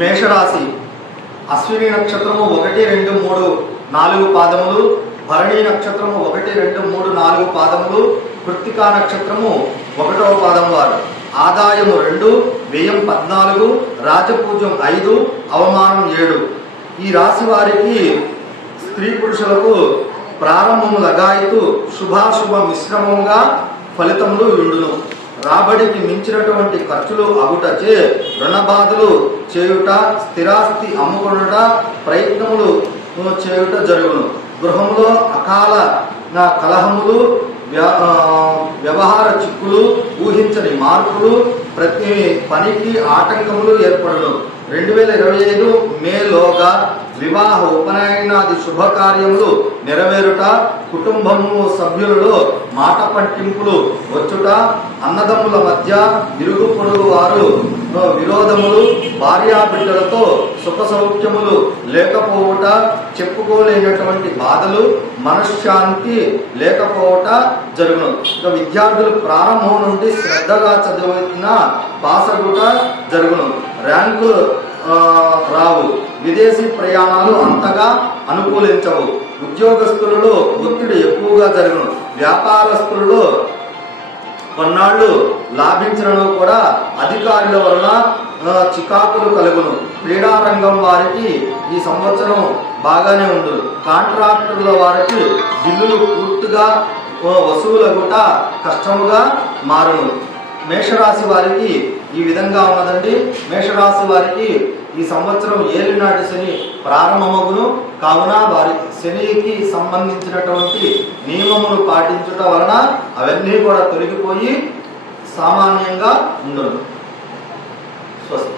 మేషరాశి అశ్విని నక్షత్రము 1, 2, 3, 4 పాదములు, భరణి నక్షత్రము 1, 2, 3, 4 పాదములు, కృత్తికా నక్షత్రము 1వ పాదం వారు. ఆదాయము 2, వ్యయం 14, రాజపూజ్యం 5, అవమానం 7. ఈ రాశి వారికి స్త్రీ పురుషులకు ప్రారంభము లగాయతు శుభాశుభ మిశ్రమముగా ఫలితములు ఉండును. రాబడికి మించినటువంటి ఖర్చులు అగుటచే రుణబాధలు చేయుట, స్థిరాస్తి అమ్ముకొనుట, ప్రయత్నములు చేయుట జరుగును. గృహములో అకాల కలహములు, వ్యవహార చిక్కులు, ఊహించని మార్పులు, ప్రతి పనికి ఆటంకములు ఏర్పడును. 2025 మేలోగా వివాహ ఉపనయనాది శుభకార్యములు నెరవేరుట, కుటుంబము సభ్యులలో మాట పట్టింపులు వచ్చుట, అన్నదమ్ముల మధ్య ఇరుగు పొరుగు వారు విరోధములు, భార్యాబిడ్డలతో సుఖ సౌఖ్యములు లేకపోవుట, చెప్పుకోలేనటువంటి బాధలు, మనశ్శాంతి లేకపోవట జరుగును. విద్యార్థులు ప్రారంభం నుండి శ్రద్ధగా చదివిన పాసగుట జరుగును. ర్యాంకులు రావు. విదేశీ ప్రయాణాలు అంతగా అనుకూలించవు. ఉద్యోగస్తులలో ఒత్తిడి ఎక్కువగా జరుగును. వ్యాపారస్తులలో కొన్నాళ్ళు లాభించడంలో కూడా అధికారుల వలన చికాకులు కలుగును. క్రీడారంగం వారికి ఈ సంవత్సరం బాగానే ఉండదు. కాంట్రాక్టర్ల వారికి బిల్లులు పూర్తిగా వసూలగుట కష్టముగా మారును. మేషరాశి వారికి ఈ విధంగా ఉన్నదండి. మేషరాశి వారికి ఈ సంవత్సరం ఏలినాటి శని ప్రారంభమగును. కావున వారి శనికి సంబంధించినటువంటి నియమములు పాటించుట వలన అవన్నీ కూడా తొలగిపోయి సామాన్యంగా ఉండును. స్వస్తి.